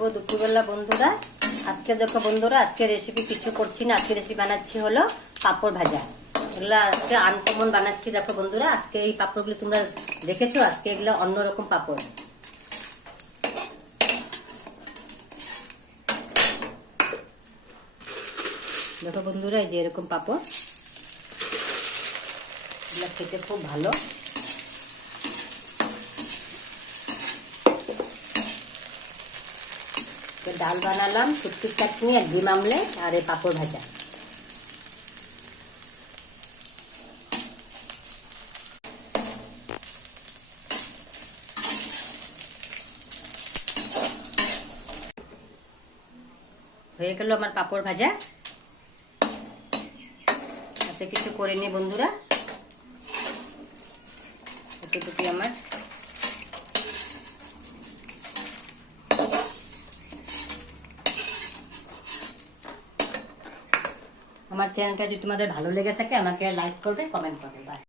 শুভ দুপুরবেলা বন্ধুরা। আজকে দেখো বন্ধুরা, আজকে রেসিপি কিছু করছি না। আজকে রেসিপি বানাচ্ছি হলো পাঁপড় ভাজা। এগুলো আজকে আনকমন বানাচ্ছি। দেখো বন্ধুরা, আজকে এই পাঁপড়গুলো তোমরা দেখেছো, আজকে এগুলো অন্যরকম পাঁপড়। দেখো বন্ধুরা, এই যে এরকম পাঁপড়, এগুলো খেতে খুব ভালো। ডাল বানালাম, শুটকির চাটনি আর ডিম আমলেট আর এই পাঁপড় ভাজা। হয়ে গেল আমার পাঁপড় ভাজা। আচ্ছা, কিছু করে নি বন্ধুরা। এতটুকু আমার চ্যানেলটা যদি তোমাদের ভালো লেগে থাকে আমাকে লাইক করবে, কমেন্ট করবে। বাই।